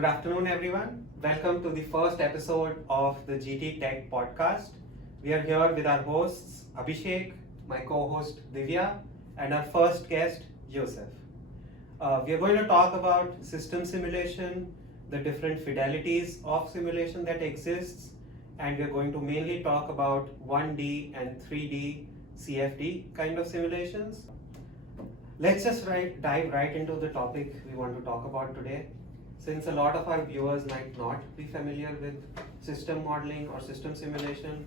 Good afternoon, everyone. Welcome to the first episode of the GT Tech podcast. We are here with our hosts Abhishek, my co-host Divya, and our first guest Yousef. We are going to talk about system simulation, the different fidelities of simulation that exists, and we are going to mainly talk about 1D and 3D CFD kind of simulations. Let's just dive right into the topic we want to talk about today. Since a lot of our viewers might not be familiar with system modeling or system simulation,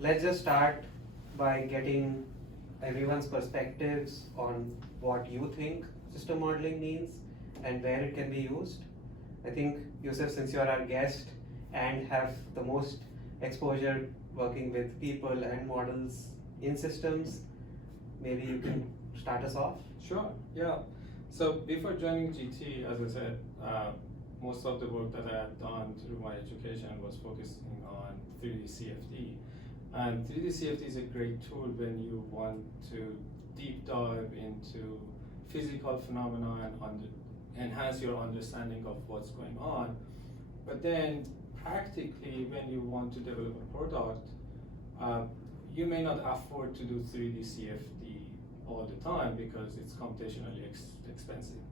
let's just start by getting everyone's perspectives on what you think system modeling means and where it can be used. I think, Yousef, since you are our guest and have the most exposure working with people and models in systems, maybe you can start us off. Sure, yeah. So before joining GT, as I said, most of the work that I had done through my education was focusing on 3D CFD. And 3D CFD is a great tool when you want to deep dive into physical phenomena and enhance your understanding of what's going on. But then practically, when you want to develop a product, you may not afford to do 3D CFD all the time because it's computationally expensive.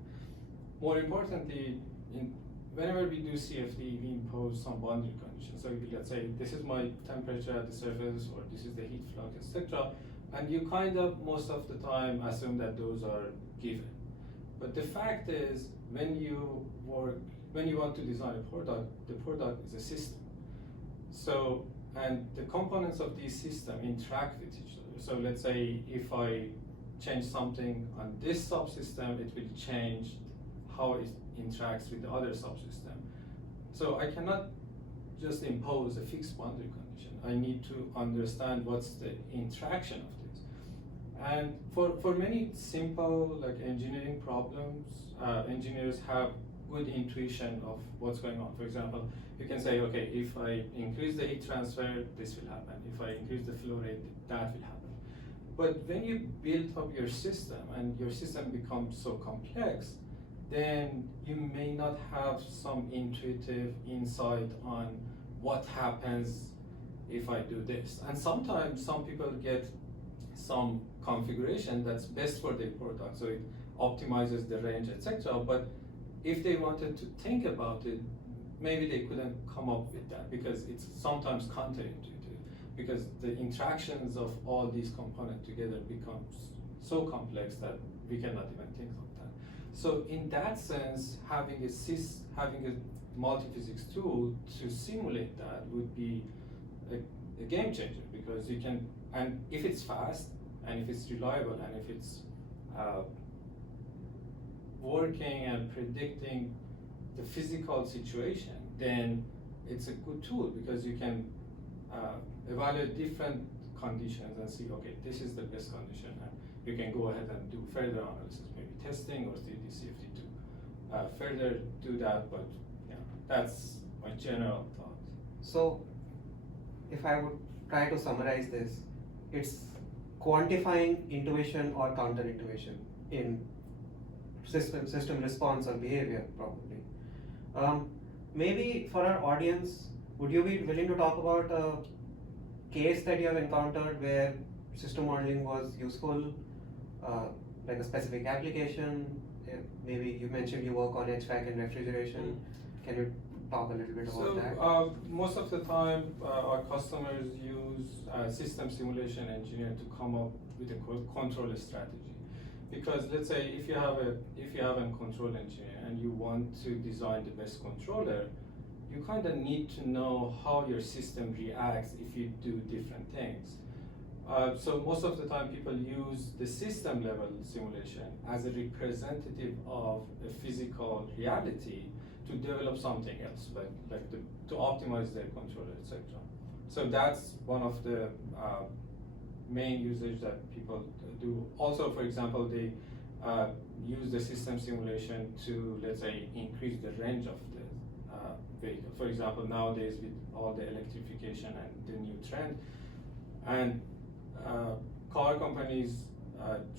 More importantly, whenever we do CFD, we impose some boundary conditions. So let's say this is my temperature at the surface, or this is the heat flux, etc. And you kind of most of the time assume that those are given. But the fact is, when you want to design a product, the product is a system. So, and the components of this system interact with each other. So let's say if I change something on this subsystem, it will change how it interacts with the other subsystem. So I cannot just impose a fixed boundary condition. I need to understand what's the interaction of this. And for many simple like engineering problems, engineers have good intuition of what's going on. For example, you can say, okay, if I increase the heat transfer, this will happen. If I increase the flow rate, that will happen. But when you build up your system and your system becomes so complex, then you may not have some intuitive insight on what happens if I do this. And sometimes some people get some configuration that's best for their product, so it optimizes the range, etc. But if they wanted to think about it, maybe they couldn't come up with that because it's sometimes counterintuitive, because the interactions of all these components together becomes so complex that we cannot even think of that. So in that sense, having a multi-physics tool to simulate that would be a game changer, because you can, and if it's fast, and if it's reliable, and if it's working and predicting the physical situation, then it's a good tool, because you can evaluate different conditions and see, okay, this is the best condition, and you can go ahead and do further analysis, maybe testing or 3D CFD to further do that. But yeah, that's my general thought. So, if I would try to summarize this, it's quantifying intuition or counter-intuition in system response or behavior, probably. Maybe for our audience, would you be willing to talk about a case that you have encountered where system modeling was useful, like a specific application? Maybe you mentioned you work on HVAC and refrigeration. Can you talk a little bit about that? Most of the time, our customers use system simulation engineer to come up with a control strategy. Because let's say if you have a control engineer and you want to design the best controller, you kind of need to know how your system reacts if you do different things. So most of the time people use the system level simulation as a representative of a physical reality to develop something else, to optimize their controller, etc. So that's one of the main usage that people do. Also, for example, they use the system simulation to, let's say, increase the range of the vehicle. For example, nowadays with all the electrification and the new trend, and car companies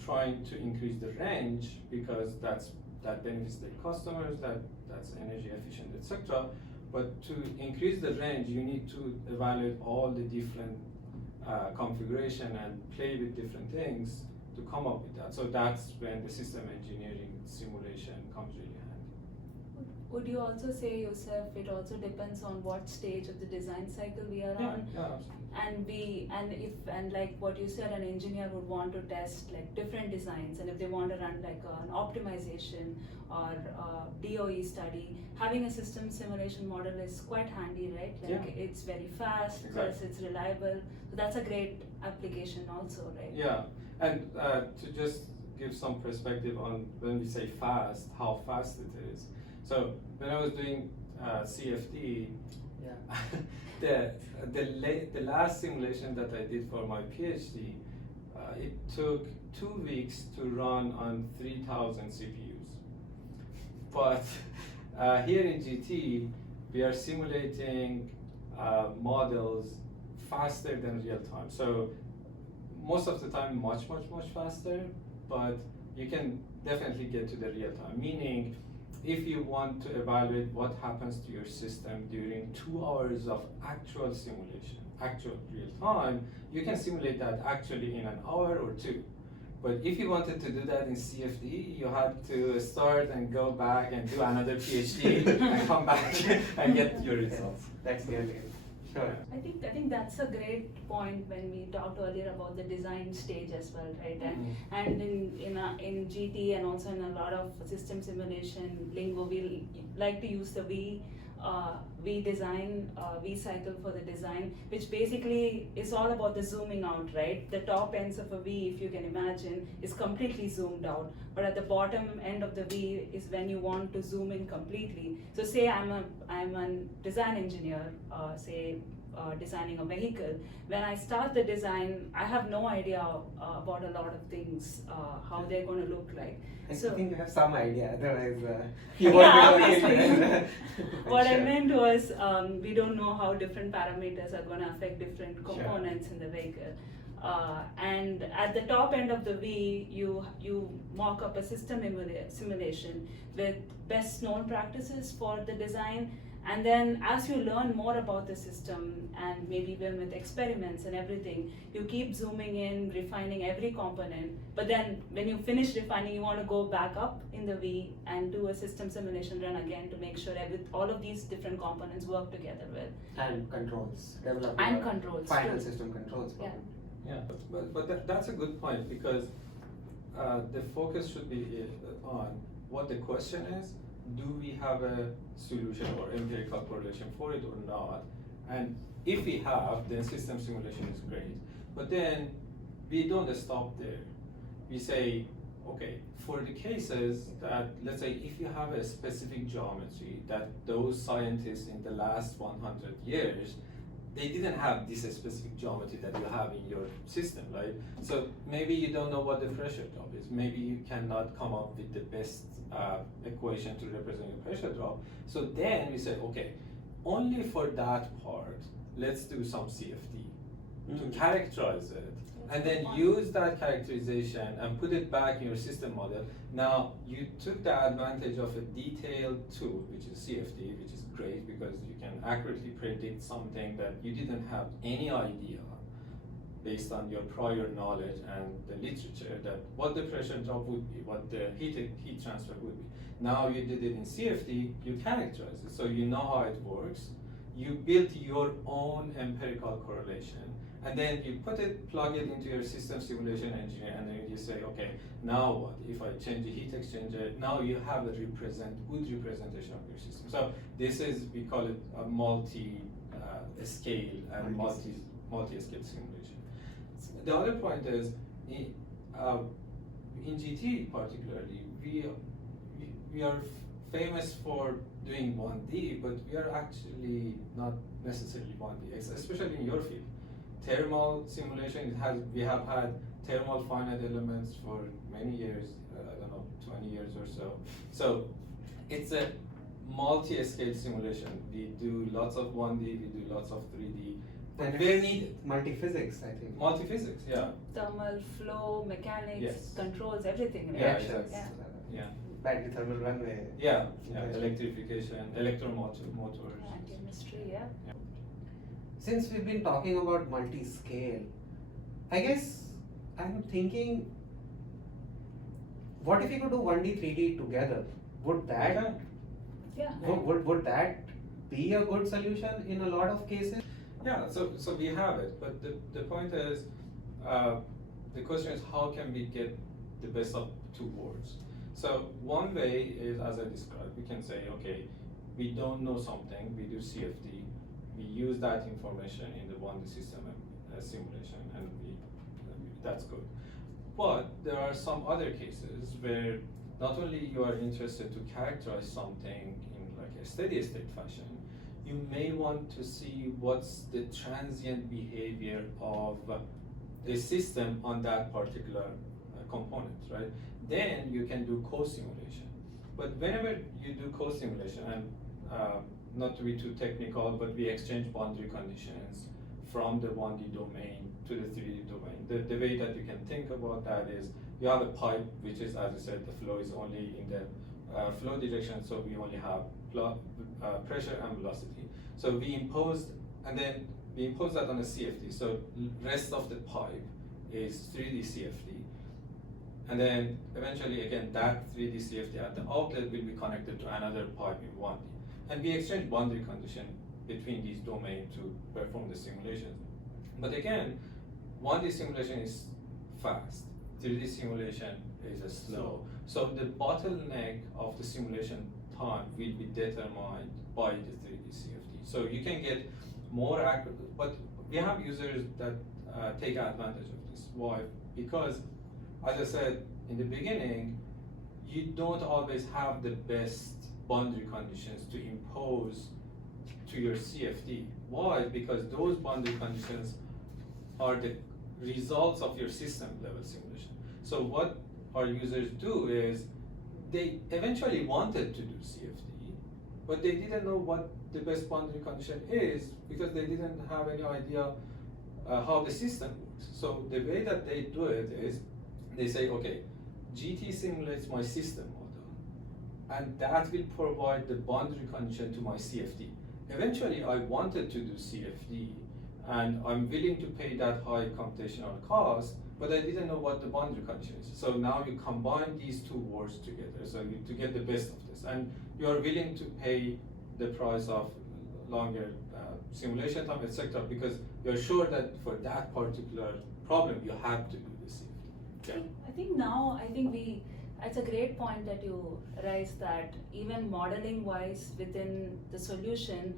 trying to increase the range because that benefits their customers, that that's energy efficient, etc. But to increase the range, you need to evaluate all the different configuration and play with different things to come up with that. So that's when the system engineering simulation comes really handy. Would you also say, Yousef, it also depends on what stage of the design cycle we are on? Yeah, absolutely. And like what you said, an engineer would want to test like different designs, and if they want to run like an optimization or DOE study, having a system simulation model is quite handy, right? Like it's very fast, plus it's reliable. So that's a great application also, right? Yeah, and to just give some perspective on when we say fast, how fast it is. So when I was doing CFD, the last simulation that I did for my PhD, it took 2 weeks to run on 3,000 CPUs. But here in GT, we are simulating models faster than real time. So most of the time, much faster, but you can definitely get to the real time. Meaning, if you want to evaluate what happens to your system during 2 hours of actual simulation, actual real time, you can simulate that actually in an hour or 2. But if you wanted to do that in CFD, you had to start and go back and do another PhD and come back and get your results. That's really sure. I think that's a great point when we talked earlier about the design stage as well, right? And in GT and also in a lot of system simulation lingo, we like to use the V design, V cycle for the design, which basically is all about the zooming out, right? The top ends of a V, if you can imagine, is completely zoomed out, but at the bottom end of the V is when you want to zoom in completely. So say I'm a design engineer, designing a vehicle. When I start the design, I have no idea about a lot of things, how they're going to look like. I So think you have some idea, otherwise Yeah, obviously. What I Sure. meant was, we don't know how different parameters are going to affect different components in the vehicle. And at the top end of the V, you mock up a system simulation with best known practices for the design. And then as you learn more about the system, and maybe even with experiments and everything, you keep zooming in, refining every component. But then when you finish refining, you want to go back up in the V and do a system simulation run again to make sure all of these different components work together well. And controls, develop And controls final too. system controls. Yeah. Yeah, but that's a good point, because the focus should be on what the question is. Do we have a solution or empirical correlation for it or not? And if we have, then system simulation is great. But then we don't stop there. We say, okay, for the cases that, let's say, if you have a specific geometry that those scientists in the last 100 years, they didn't have this specific geometry that you have in your system, right? So maybe you don't know what the pressure drop is. Maybe you cannot come up with the best equation to represent your pressure drop. So then we say, okay, only for that part, let's do some CFD to characterize it. And then use that characterization and put it back in your system model. Now, you took the advantage of a detailed tool, which is CFD, which is great because you can accurately predict something that you didn't have any idea based on your prior knowledge and the literature that what the pressure drop would be, what the heat transfer would be. Now you did it in CFD, you characterize it, so you know how it works. You built your own empirical correlation, and then you plug it into your system simulation engine, and then you say, okay, now what? If I change the heat exchanger, now you have a good representation of your system. So this is, we call it a multi-scale and multi-scale simulation. The other point is, in GT particularly, we are famous for doing 1D, but we are actually not necessarily 1D, especially in your field. Thermal simulation, we have had thermal finite elements for many years, I don't know, 20 years or so. So it's a multi-scale simulation. We do lots of 1D, we do lots of 3D. And Where needed. Multi-physics, I think. Multi-physics, yeah. Thermal, flow, mechanics, Yes. controls, everything, right? Yeah, Reactions. Yeah. battery thermal runaway. Yeah, electrification, motors. Chemistry, yeah. Since we've been talking about multi-scale, I guess I'm thinking, what if you could do 1D, 3D together? Would that Yeah. would that be a good solution in a lot of cases? Yeah, so we have it, but the point is, the question is how can we get the best of two worlds? So one way is, as I described, we can say, okay, we don't know something, we do CFD, we use that information in the 1D system simulation, and that's good. But there are some other cases where not only you are interested to characterize something in like a steady state fashion, you may want to see what's the transient behavior of the system on that particular component, right? Then you can do co-simulation. But whenever you do co-simulation, and not to be too technical, but we exchange boundary conditions from the 1D domain to the 3D domain. The way that you can think about that is you have a pipe, which is, as I said, the flow is only in the flow direction, so we only have pressure and velocity. So we impose that on a CFD. So rest of the pipe is 3D CFD. And then eventually, again, that 3D CFD at the outlet will be connected to another pipe in 1D. And we exchange boundary condition between these domains to perform the simulation. But again, 1D simulation is fast, 3D simulation is slow. So the bottleneck of the simulation time will be determined by the 3D CFD. So you can get more accurate, but we have users that take advantage of this. Why? Because, as I said in the beginning, you don't always have the best boundary conditions to impose to your CFD. Why? Because those boundary conditions are the results of your system level simulation. So what our users do is they eventually wanted to do CFD, but they didn't know what the best boundary condition is because they didn't have any idea how the system works. So the way that they do it is they say, okay, GT simulates my system model, and that will provide the boundary condition to my CFD. Eventually, I wanted to do CFD, and I'm willing to pay that high computational cost, but I didn't know what the boundary condition is. So now you combine these two worlds together, so to get the best of this, and you are willing to pay the price of longer simulation time, etc., because you're sure that for that particular problem you have to do the CFD. I think now, it's a great point that you raised that even modeling wise within the solution,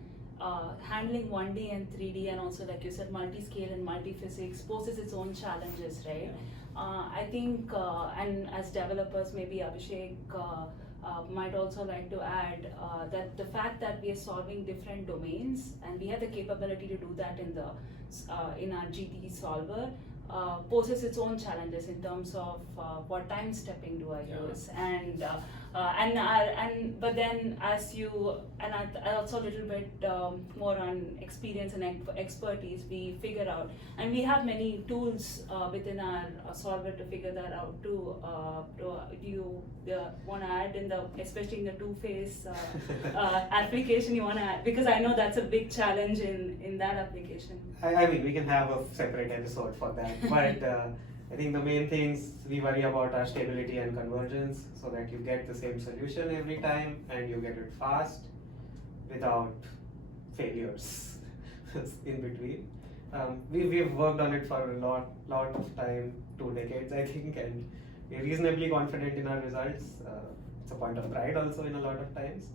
handling 1D and 3D and also like you said multi-scale and multi-physics poses its own challenges, right? I think and as developers maybe Abhishek might also like to add that the fact that we are solving different domains and we have the capability to do that in our GT solver poses its own challenges in terms of what time stepping do I use, but then as you and I also a little bit more on experience and expertise we figure out, and we have many tools within our solver to figure that out too. Do you want to add especially in the two-phase application you want to add, because I know that's a big challenge in that application. I mean, we can have a separate episode for that, but I think the main things we worry about are stability and convergence, so that you get the same solution every time and you get it fast without failures in between. We've worked on it for a lot of time, 2 decades I think, and we're reasonably confident in our results. It's a point of pride also in a lot of times.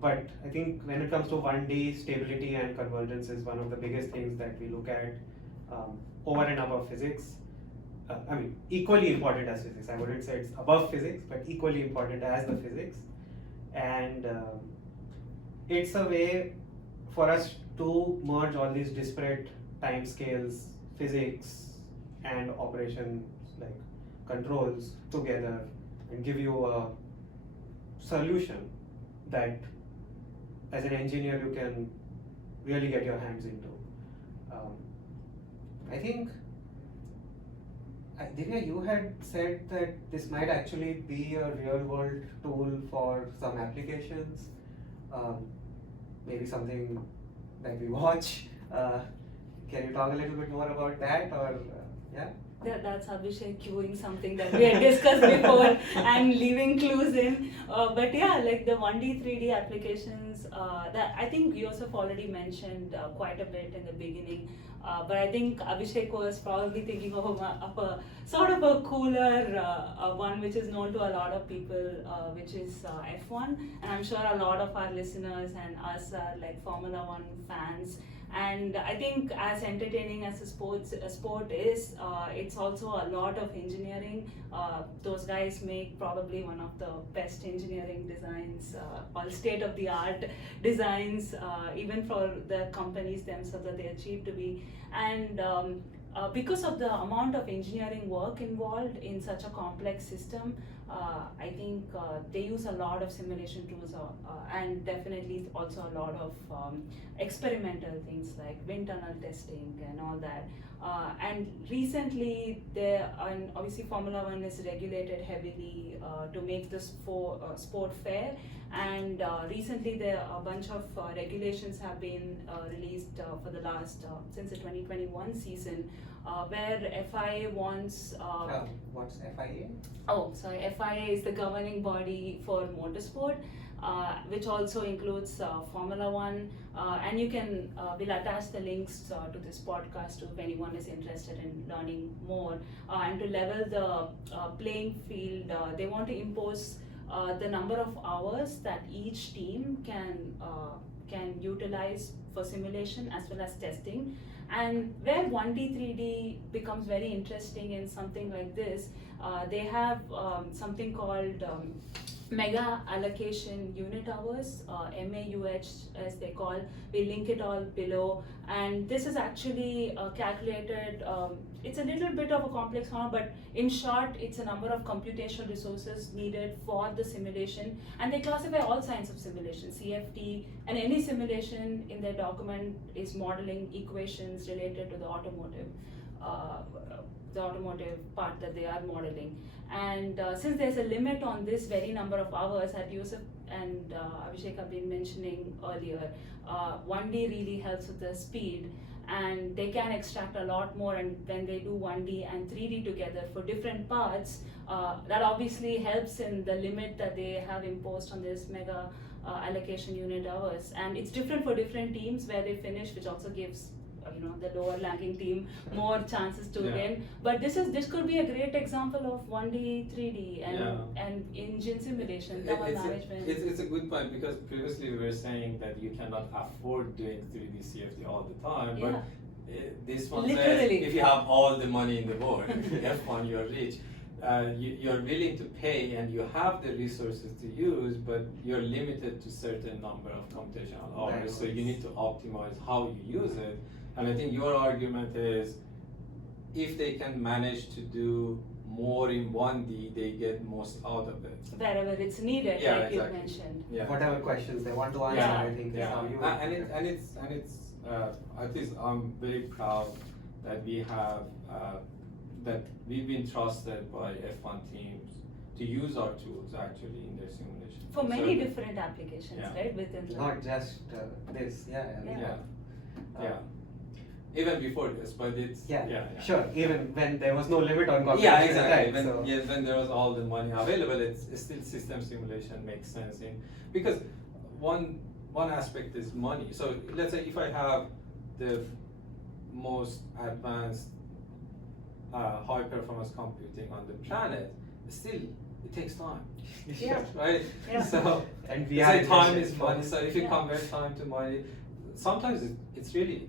But I think when it comes to 1D, stability and convergence is one of the biggest things that we look at over and above physics. I mean, equally important as physics. I wouldn't say it's above physics, but equally important as the physics. And it's a way for us to merge all these disparate timescales, physics and operations like controls together and give you a solution that as an engineer you can really get your hands into. I think Divya, you had said that this might actually be a real-world tool for some applications, um, maybe something that we watch. Can you talk a little bit more about that, or yeah? That's Abhishek cueing something that we had discussed before and leaving clues in. But yeah, like the 1D, 3D applications, that I think Yousef already mentioned quite a bit in the beginning. But I think Abhishek was probably thinking of a sort of a cooler one which is known to a lot of people, which is F1. And I'm sure a lot of our listeners and us are like Formula One fans. And I think as entertaining as a sport is, it's also a lot of engineering. Those guys make probably one of the best engineering designs, all state-of-the-art designs, even for the companies themselves that they achieve to be. And because of the amount of engineering work involved in such a complex system, I think they use a lot of simulation tools and definitely also a lot of experimental things like wind tunnel testing and all that. And recently, and obviously Formula One is regulated heavily to make this sport fair. And recently, there a bunch of regulations have been released for the last since the 2021 season, where FIA wants. What's FIA? Oh, sorry. FIA is the governing body for motorsport, which also includes Formula One. And you can, we'll attach the links to this podcast if anyone is interested in learning more. And to level the playing field, they want to impose the number of hours that each team can utilize for simulation as well as testing. And where 1D, 3D becomes very interesting in something like this, they have something called mega allocation unit hours, MAUH as they call. We link it all below. And this is actually calculated, it's a little bit of a complex one, but in short, it's a number of computational resources needed for the simulation. And they classify all kinds of simulation, CFD, and any simulation in their document is modeling equations related to the automotive part that they are modeling. And since there's a limit on this very number of hours that Yousef and Abhishek have been mentioning earlier, 1D really helps with the speed, and they can extract a lot more. And when they do 1D and 3D together for different parts, that obviously helps in the limit that they have imposed on this mega allocation unit hours. And it's different for different teams where they finish, which also gives the lower ranking team more chances to win. But this could be a great example of 1D, 3D and engine simulation, thermal management. It's a good point, because previously we were saying that you cannot afford doing 3D CFD all the time. But this one says if you have all the money in the world, F1, you're rich. You're willing to pay and you have the resources to use, but you're limited to certain number of computational hours. So you need to optimize how you use it. And I think your argument is, if they can manage to do more in 1D, they get most out of it. Wherever it's needed, like you mentioned. Whatever questions they want to answer, I think is how you. And it's at least I'm very proud that we have that we've been trusted by F1 teams to use our tools actually in their simulation. For many different applications, right? Within not just this, Even before this, but it's sure. Even when there was no limit on competition. Yeah, exactly. Right, when there was all the money available, it's still system simulation makes sense because one aspect is money. So let's say if I have the most advanced high performance computing on the planet, still it takes time. Right? Yeah. So and time is money. So if you convert time to money, sometimes it's really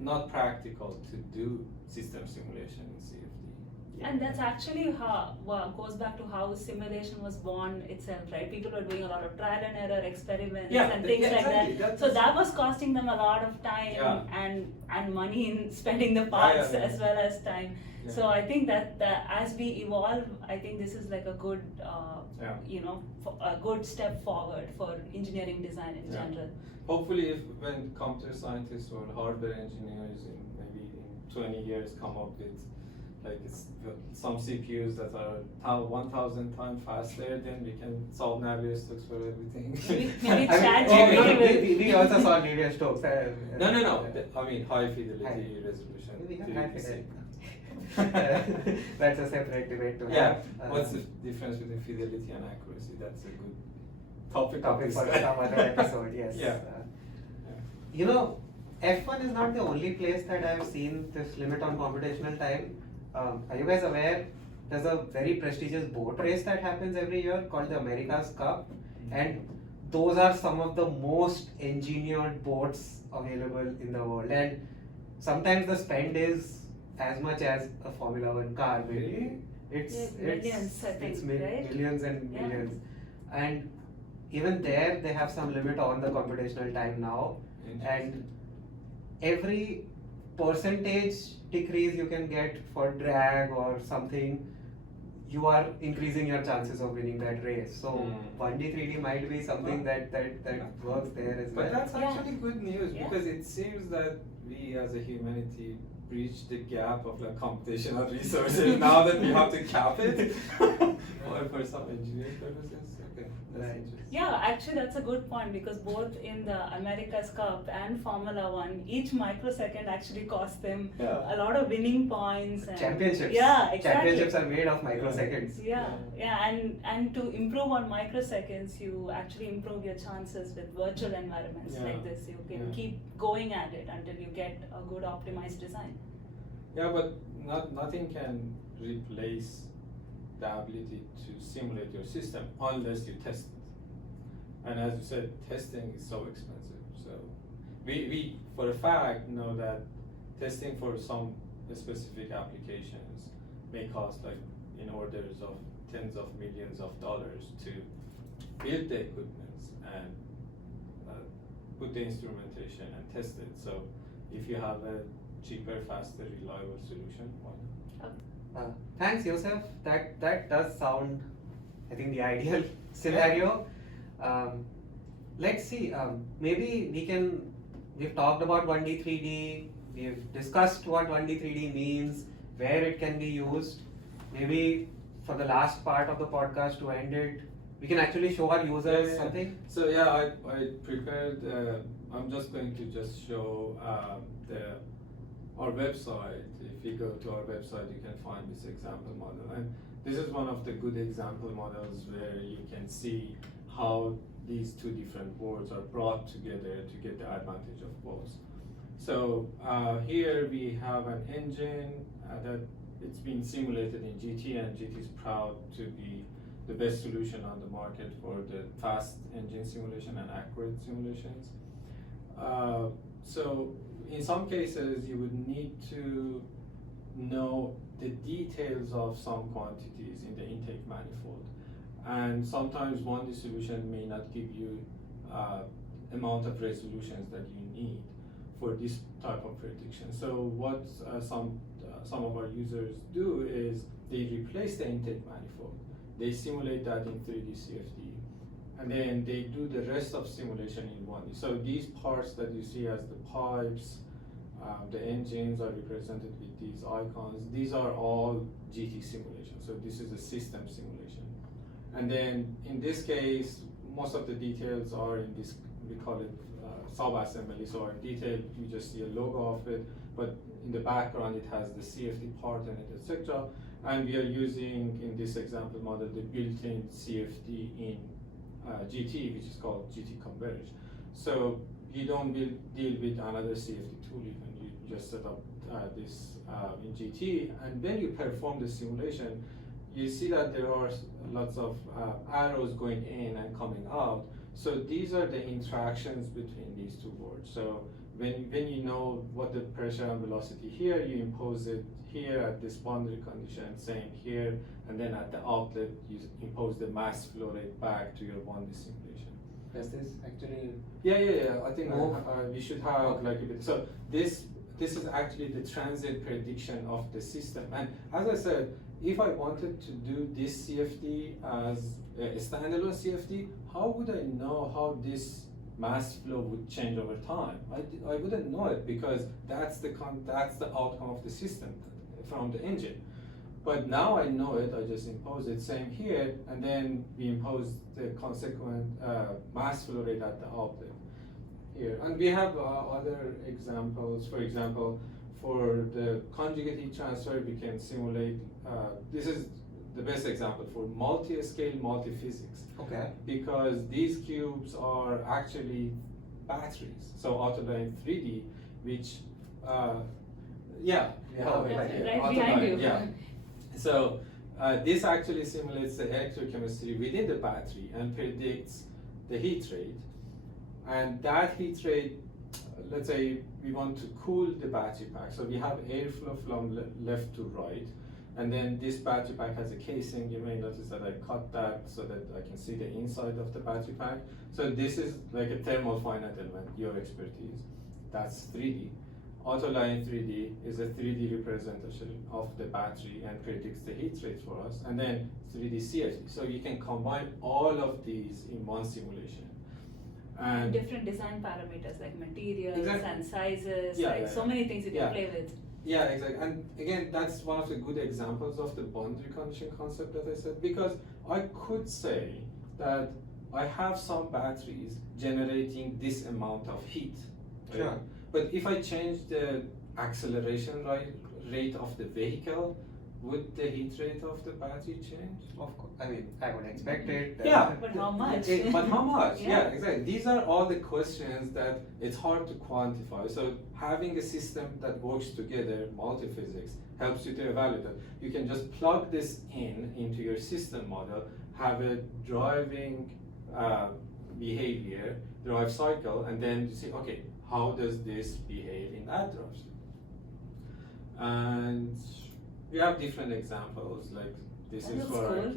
not practical to do system simulation in CFD. And that's actually how goes back to how simulation was born itself, right? People were doing a lot of trial and error experiments and things like that. So that was costing them a lot of time and money in spending the parts as well as time. Yeah. So I think that as we evolve, I think this is like a good, a good step forward for engineering design in general. Hopefully, when computer scientists or hardware engineers in maybe in 20 years come up with like it's some CPUs that are 1,000 times faster, then we can solve Navier-Stokes for everything. Maybe I ChatGPT mean, we also saw Navier-Stokes. No. I mean high fidelity resolution. We have 3D high PC. fidelity. That's a separate debate to Yeah. have. What's the difference between fidelity and accuracy? That's a good topic For some other episode, yes. Yeah. You know, F1 is not the only place that I have seen this limit on computational time. Are you guys aware? There's a very prestigious boat race that happens every year called the America's Cup, and those are some of the most engineered boats available in the world. And sometimes the spend is as much as a Formula One car. Maybe it's millions, I think, right? millions and Yeah. millions, and even there they have some limit on the computational time now, and every percentage decrease you can get for drag or something, you are increasing your chances of winning that race. So 1D 3D might be something that works there as well. But that's Yeah. actually good news Yeah. because it seems that we as a humanity breached the gap of like computational resources now that we have to cap it for some engineering purposes. Okay, that's Right. interesting. Yeah, actually that's a good point because both in the America's Cup and Formula One, each microsecond actually costs them Yeah. a lot of winning points and Championships. Yeah, exactly. Championships are made of microseconds. Yeah, and to improve on microseconds, you actually improve your chances with virtual environments Yeah. like this. You can Yeah. keep going at it until you get a good optimized design. Yeah, but nothing can replace the ability to simulate your system unless you test it. And as you said, testing is so expensive. So we for a fact know that testing for some specific applications may cost like in orders of tens of millions of dollars to build the equipment and put the instrumentation and test it. So if you have a cheaper, faster, reliable solution, why not? Thanks, Yousef. That does sound, I think, the ideal scenario. Let's see. Maybe we've talked about 1D, 3D. We've discussed what 1D, 3D means, where it can be used. Maybe for the last part of the podcast to end it, we can actually show our users something. So yeah, I prepared. I'm just going to just show our website. If you go to our website, you can find this example model, and this is one of the good example models where you can see how these two different boards are brought together to get the advantage of both. So here we have an engine that it's been simulated in GT, and GT is proud to be the best solution on the market for the fast engine simulation and accurate simulations. So in some cases you would need to know the details of some quantities in the intake manifold, and sometimes 1D solution may not give you amount of resolutions that you need for this type of prediction. So what some of our users do is they replace the intake manifold, they simulate that in 3D CFD, and then they do the rest of simulation in 1D. So these parts that you see as the pipes, the engines are represented with these icons. These are all GT simulation. So this is a system simulation. And then in this case, most of the details are in this, we call it sub-assembly. So in detail, you just see a logo of it, but in the background, it has the CFD part in it, etc. And we are using, in this example model, the built-in CFD in GT, which is called GT Converge. So you don't deal with another CFD tool, even you just set up this in GT, and when you perform the simulation, you see that there are lots of arrows going in and coming out. So these are the interactions between these two boards. So when you know what the pressure and velocity here, you impose it here at this boundary condition, same here, and then at the outlet, you impose the mass flow rate back to your 1D simulation. Does this actually? Yeah. I think Oh. we should have like a bit. So this is actually the transit prediction of the system. And as I said, if I wanted to do this CFD as a standalone CFD, how would I know how this mass flow would change over time? I wouldn't know it because that's the outcome of the system from the engine. But now I know it, I just impose it, same here, and then we impose the consequent mass flow rate at the outlet here. And we have other examples. For example, for the conjugate heat transfer, we can simulate, this is the best example for multi-scale multi-physics. Okay. Because these cubes are actually batteries. So Autoline 3D, which, yeah, we have it right here. behind Autoline, you. yeah. So this actually simulates the electrochemistry within the battery and predicts the heat rate. And that heat rate, let's say we want to cool the battery pack. So we have airflow from left to right. And then this battery pack has a casing. You may notice that I cut that so that I can see the inside of the battery pack. So this is like a thermal finite element, your expertise. That's 3D. Autoline 3D is a 3D representation of the battery and predicts the heat rate for us. And then 3D CFD. So you can combine all of these in one simulation. And different design parameters like materials Exactly. and sizes, Yeah, like yeah, so yeah. many things you can Yeah. play with. yeah, exactly. And again, that's one of the good examples of the boundary condition concept that I said, because I could say that I have some batteries generating this amount of heat. Right? Sure. But if I change the acceleration rate of the vehicle, would the heat rate of the battery change? Of course. I mean, I would expect it. Yeah. But how much? But how much? Yeah. Yeah, exactly. These are all the questions that it's hard to quantify. So having a system that works together, multi-physics, helps you to evaluate that. You can just plug this into your system model, have a driving behavior, drive cycle, and then you see, okay, how does this behave in that direction? And we have different examples, like this That is looks for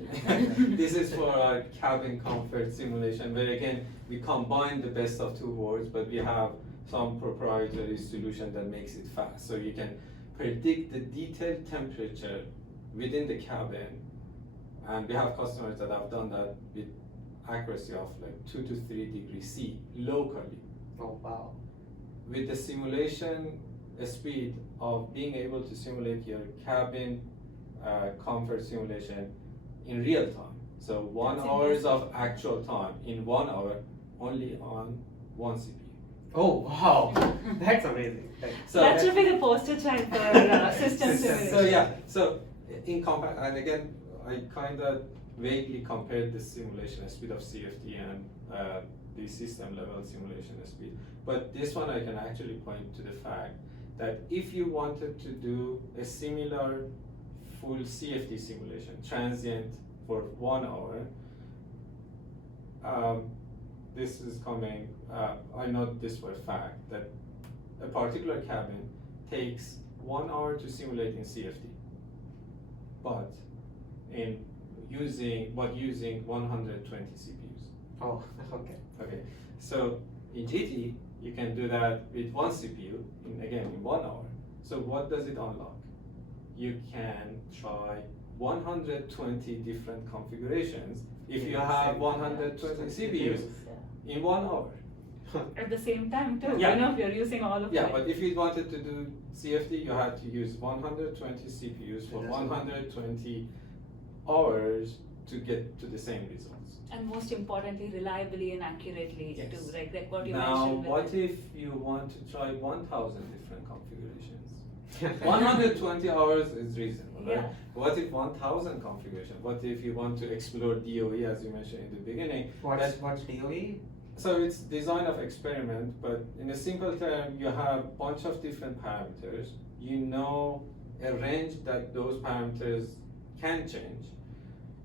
cool. this is for our cabin comfort simulation, where again we combine the best of two worlds, but we have some proprietary solution that makes it fast. So you can predict the detailed temperature within the cabin, and we have customers that have done that with accuracy of like 2 to 3 degrees C locally. Oh wow. With the simulation speed of being able to simulate your cabin comfort simulation in real time. So 1 That's hours of interesting. actual time in 1 hour, only on one CPU. Oh wow. That's amazing. So that should be the poster child for system simulation. So yeah, so and again, I kind of vaguely compared the simulation speed of CFD and the system level simulation speed. But this one I can actually point to the fact that if you wanted to do a similar full CFD simulation, transient for 1 hour, this is coming, I know this for a fact, that a particular cabin takes 1 hour to simulate in CFD, but using 120 CPUs. Oh, okay. Okay, so in GT, you can do that with one CPU, in 1 hour. So what does it unlock? You can try 120 different configurations if you have 120 CPUs in 1 hour. At the same time too, Yeah. you know, if you're using all of Yeah, them. but if you wanted to do CFD, you had to use 120 CPUs for That's 120 hours to get to the same results. And most importantly, reliably and accurately Yes. too, like what you Now, mentioned. with what it. if you want to try 1,000 different configurations? 120 hours is reasonable, right? Yeah. What if 1,000 configurations? What if you want to explore DOE, as you mentioned in the beginning? What's DOE? So it's design of experiment, but in a simple term, you have bunch of different parameters. You know a range that those parameters can change.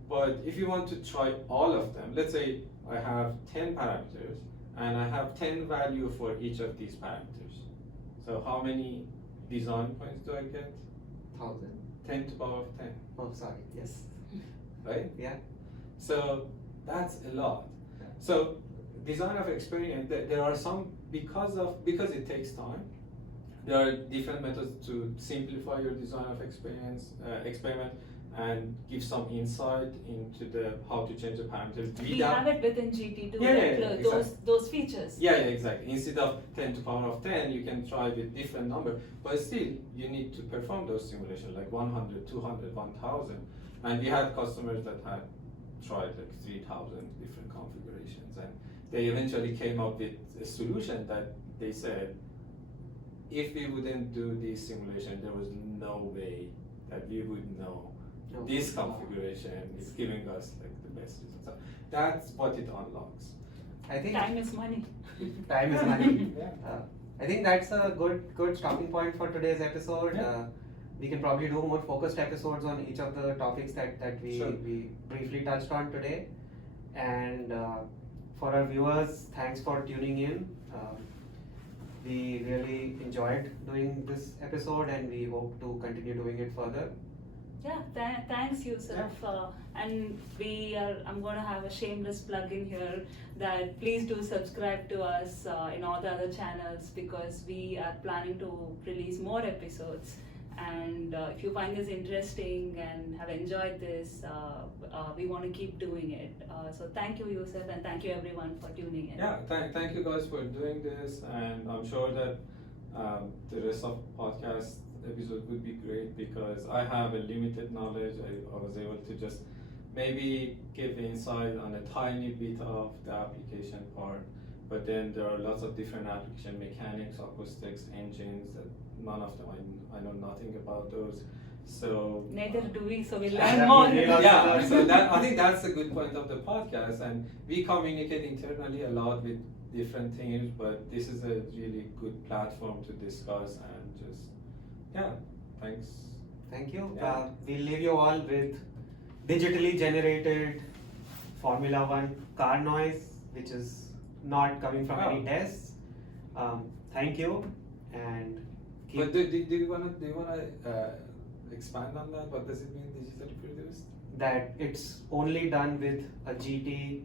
But if you want to try all of them, let's say I have 10 parameters and I have 10 value for each of these parameters. So how many design points do I get? 1,000. 10 to the power of 10, Oh, sorry. Yes. right? Yeah. So that's a lot. Yeah. So design of experiment, there are some, because it takes time, there are different methods to simplify your design of experiment, and give some insight into the how to change the parameters. We have it within GT too, Yeah, like, exactly. those features. Yeah, exactly. Instead of 10 to the power of 10, you can try with different number, but still you need to perform those simulations like 100, 200, 1000. And we had customers that had tried like 3000 different configurations, and they eventually came up with a solution that they said, if we wouldn't do this simulation, there was no way that we would know this configuration is giving us like the best results. So that's what it unlocks. I think Time is money. time is money. Yeah. I think that's a good stopping point for today's episode. Yeah. We can probably do more focused episodes on each of the topics that we, Sure. we briefly touched on today. And for our viewers, thanks for tuning in. We really enjoyed doing this episode, and we hope to continue doing it further. Yeah, thanks Yousef. And I'm going to have a shameless plug in here that please do subscribe to us in all the other channels, because we are planning to release more episodes. And if you find this interesting and have enjoyed this, we want to keep doing it. So thank you, Yousef, and thank you everyone for tuning in. Yeah, thank you guys for doing this, and I'm sure that the rest of podcast episode would be great, because I have a limited knowledge. I was able to just maybe give insight on a tiny bit of the application part, but then there are lots of different application mechanics, acoustics, engines that none of them I know nothing about those. So Neither do we, so we'll Yeah, learn more. yeah, so that I think that's a good point of the podcast, and we communicate internally a lot with different teams, but this is a really good platform to discuss, and just thanks. Thank you. Yeah. We'll leave you all with digitally generated Formula One car noise, which is not coming from any tests. Thank you, and But do you wanna expand on that? What does it mean, digitally produced? that it's only done with a GT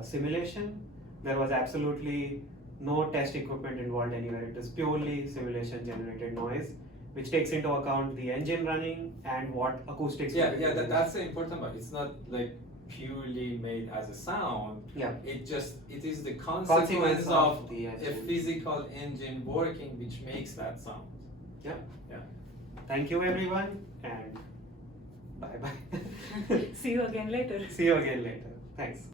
simulation. There was absolutely no test equipment involved anywhere. It is purely simulation generated noise, which takes into account the engine running and what acoustics. Yeah, that's the important part. It's not like purely made as a sound. Yeah. It is the consequence of the a engine. physical engine working, which makes that sound. Yeah. Yeah. Thank you, everyone, and bye bye. See you again later. See you again later. Thanks.